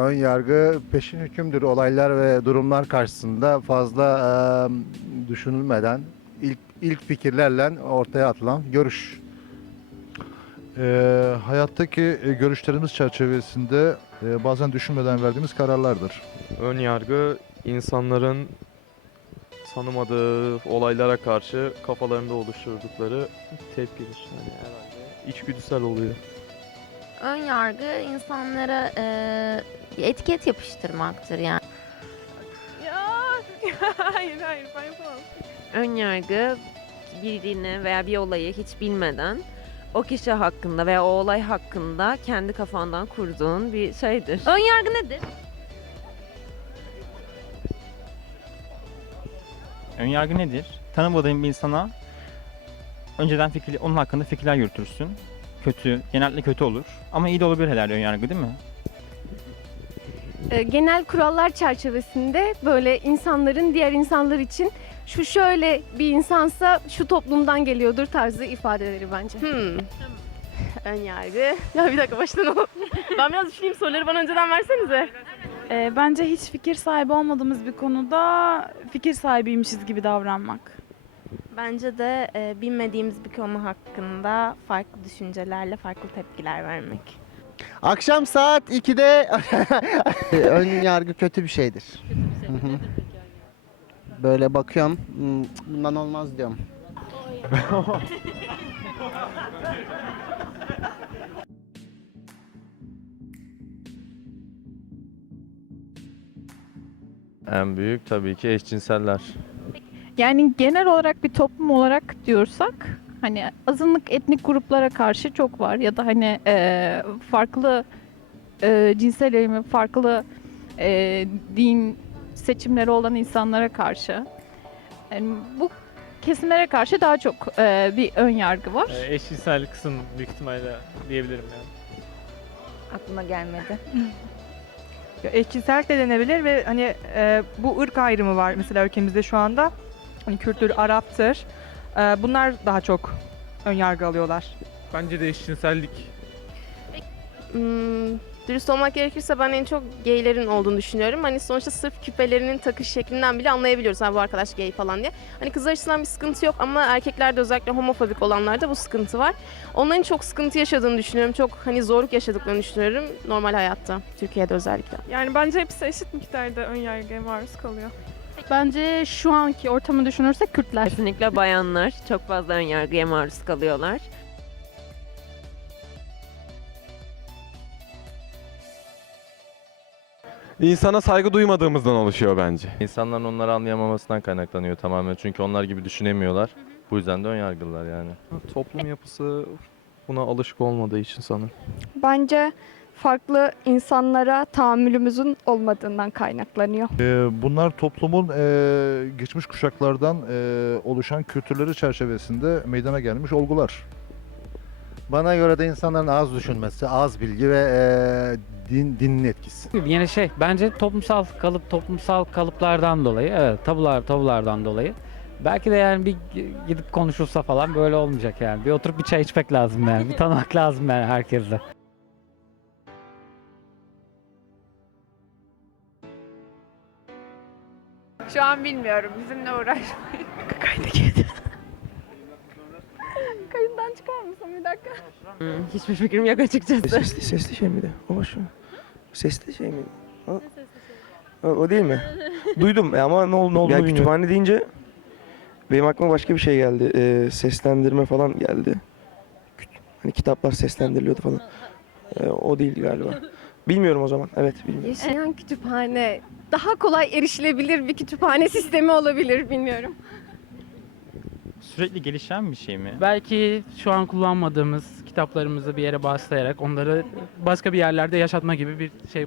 Ön yargı peşin hükümdür. Olaylar ve durumlar karşısında fazla e, düşünülmeden ilk ilk fikirlerle ortaya atılan görüş. Ee, hayattaki e, görüşlerimiz çerçevesinde e, bazen düşünmeden verdiğimiz kararlardır. Ön yargı insanların tanımadığı olaylara karşı kafalarında oluşturdukları tepkidir. Yani herhalde içgüdüsel oluyor. Ön yargı insanlara e, etiket yapıştırmaktır yani. Ya hayır hayır ben yapamam. ön yargı birini veya bir olayı hiç bilmeden o kişi hakkında veya o olay hakkında kendi kafandan kurduğun bir şeydir. Ön yargı nedir? Önyargı nedir? Tanımadığın bir insana önceden fikir, onun hakkında fikirler yürütürsün. Kötü, genellikle kötü olur. Ama iyi de olabilir herhalde önyargı değil mi? E, genel kurallar çerçevesinde böyle insanların diğer insanlar için şu şöyle bir insansa şu toplumdan geliyordur tarzı ifadeleri bence. Hmm. Ön yargı. Ya bir dakika baştan al. ben biraz düşüneyim soruları bana önceden versenize. Ee, bence hiç fikir sahibi olmadığımız bir konuda fikir sahibiymişiz gibi davranmak. Bence de e, bilmediğimiz bir konu hakkında farklı düşüncelerle farklı tepkiler vermek. Akşam saat 2'de ön yargı kötü bir şeydir. Hı. Böyle bakıyorum, hmm, bundan olmaz diyorum. En büyük tabii ki eşcinseller. Yani genel olarak bir toplum olarak diyorsak hani azınlık etnik gruplara karşı çok var ya da hani e, farklı e, cinsel eğilimi, farklı e, din seçimleri olan insanlara karşı. Yani bu kesimlere karşı daha çok e, bir ön yargı var. eşcinsel kısım büyük ihtimalle diyebilirim yani. Aklıma gelmedi. Eşcinsel de denebilir ve hani e, bu ırk ayrımı var mesela ülkemizde şu anda. Hani Kürttür, Arap'tır. E, bunlar daha çok ön yargı alıyorlar. Bence de eşcinsellik Hmm, dürüst olmak gerekirse ben en çok gaylerin olduğunu düşünüyorum. Hani sonuçta sırf küpelerinin takış şeklinden bile anlayabiliyoruz. Ha bu arkadaş gay falan diye. Hani kızlar açısından bir sıkıntı yok ama erkeklerde özellikle homofobik olanlarda bu sıkıntı var. Onların çok sıkıntı yaşadığını düşünüyorum. Çok hani zorluk yaşadıklarını düşünüyorum normal hayatta. Türkiye'de özellikle. Yani bence hepsi eşit miktarda ön yargıya maruz kalıyor. Bence şu anki ortamı düşünürsek Kürtler. Kesinlikle bayanlar çok fazla ön yargıya maruz kalıyorlar. İnsana saygı duymadığımızdan oluşuyor bence. İnsanların onları anlayamamasından kaynaklanıyor tamamen. Çünkü onlar gibi düşünemiyorlar. Bu yüzden de ön yargılılar yani. Toplum yapısı buna alışık olmadığı için sanırım. Bence farklı insanlara tahammülümüzün olmadığından kaynaklanıyor. Ee, bunlar toplumun e, geçmiş kuşaklardan e, oluşan kültürleri çerçevesinde meydana gelmiş olgular. Bana göre de insanların az düşünmesi, az bilgi ve e, din dinin etkisi. Yine şey bence toplumsal kalıp toplumsal kalıplardan dolayı evet tabular tabulardan dolayı belki de yani bir gidip konuşulsa falan böyle olmayacak yani. Bir oturup bir çay içmek lazım yani. Bir tanımak lazım yani herkesle. Şu an bilmiyorum. Bizimle uğraşmayın. Kayıttan çıkar mısın bir dakika? Hmm, hiçbir fikrim yok açıkçası. Sesli, sesli şey miydi? O boş ver. Sesli şey miydi? O, o, o değil mi? Duydum ama ne, ol, ne olduğunu Ya bilmiyorum. kütüphane deyince benim aklıma başka bir şey geldi. Ee, seslendirme falan geldi. Küt- Hani kitaplar seslendiriliyordu falan. Ee, o değil galiba. Bilmiyorum o zaman. Evet bilmiyorum. Yaşayan kütüphane daha kolay erişilebilir bir kütüphane sistemi olabilir bilmiyorum. Sürekli gelişen bir şey mi? Belki şu an kullanmadığımız kitaplarımızı bir yere bağışlayarak onları başka bir yerlerde yaşatma gibi bir şey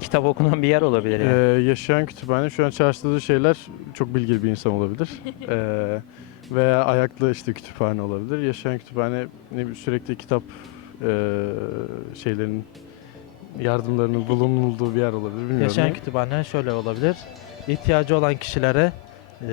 Kitap okunan bir yer olabilir yani. Ee, yaşayan kütüphane şu an çağrıştırdığı şeyler çok bilgili bir insan olabilir. Ee, veya ayaklı işte kütüphane olabilir. Yaşayan kütüphane ne bileyim, sürekli kitap e, şeylerin yardımlarının bulunulduğu bir yer olabilir. Bilmiyorum. Yaşayan kütüphane şöyle olabilir. İhtiyacı olan kişilere eee,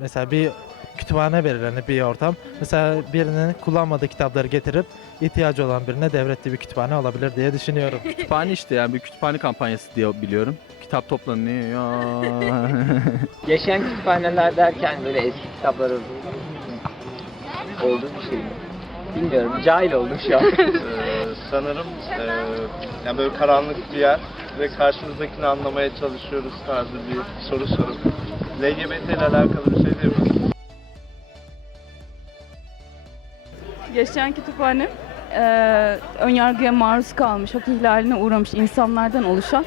mesela bir kütüphane verir hani bir ortam. Mesela birinin kullanmadığı kitapları getirip ihtiyacı olan birine devrettiği bir kütüphane olabilir diye düşünüyorum. Kütüphane işte yani bir kütüphane kampanyası diye biliyorum. Kitap toplanıyor. Yaşayan kütüphaneler derken böyle eski kitapların olduğu bir şey mi? Bilmiyorum. Cahil oldum şu an. sanırım yani böyle karanlık bir yer ve karşımızdakini anlamaya çalışıyoruz tarzı bir soru sorup LGBT ile alakalı bir şey değil mi? Yaşayan kütüphane eee önyargıya maruz kalmış, hak ihlaline uğramış insanlardan oluşan,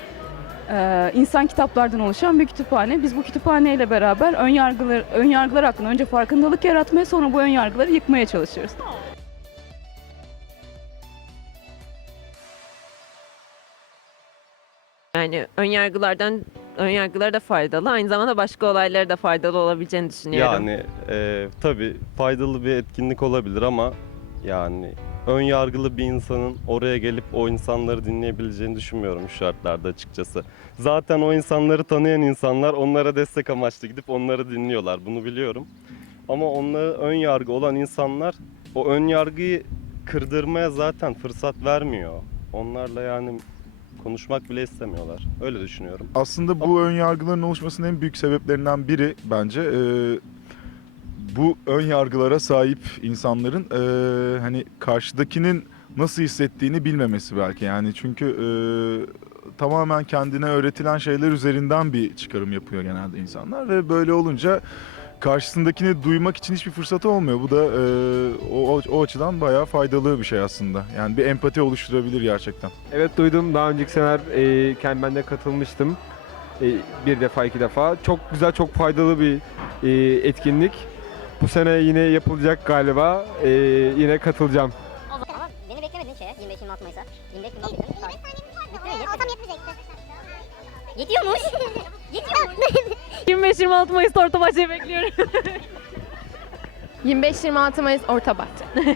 eee, insan kitaplardan oluşan bir kütüphane. Biz bu kütüphaneyle beraber ön yargılar, ön yargılar hakkında önce farkındalık yaratmaya sonra bu ön yargıları yıkmaya çalışıyoruz. Yani ön yargılardan ön yargıları da faydalı. Aynı zamanda başka olaylara da faydalı olabileceğini düşünüyorum. Yani e, tabii faydalı bir etkinlik olabilir ama yani ön yargılı bir insanın oraya gelip o insanları dinleyebileceğini düşünmüyorum şu şartlarda açıkçası. Zaten o insanları tanıyan insanlar onlara destek amaçlı gidip onları dinliyorlar. Bunu biliyorum. Ama onlara ön yargı olan insanlar o ön yargıyı kırdırmaya zaten fırsat vermiyor. Onlarla yani konuşmak bile istemiyorlar. Öyle düşünüyorum. Aslında bu ön yargıların oluşmasının en büyük sebeplerinden biri bence e, bu ön yargılara sahip insanların e, hani karşıdakinin nasıl hissettiğini bilmemesi belki yani çünkü e, tamamen kendine öğretilen şeyler üzerinden bir çıkarım yapıyor genelde insanlar ve böyle olunca karşısındakini duymak için hiçbir fırsatı olmuyor. Bu da e, o, o açıdan bayağı faydalı bir şey aslında. Yani bir empati oluşturabilir gerçekten. Evet duydum. Daha önceki seneler e, kendim ben de katılmıştım. E, bir defa iki defa. Çok güzel, çok faydalı bir e, etkinlik. Bu sene yine yapılacak galiba. E, yine katılacağım. Beni beklemedin şeye 25-26 Mayıs'a. 25 26 dedin. Bitti mi? Olsam yetmeyecekti. Yetiyormuş. Yetiyormuş. 25-26 Mayıs Orta Bahçe'yi bekliyorum. 25-26 Mayıs Orta Bahçe.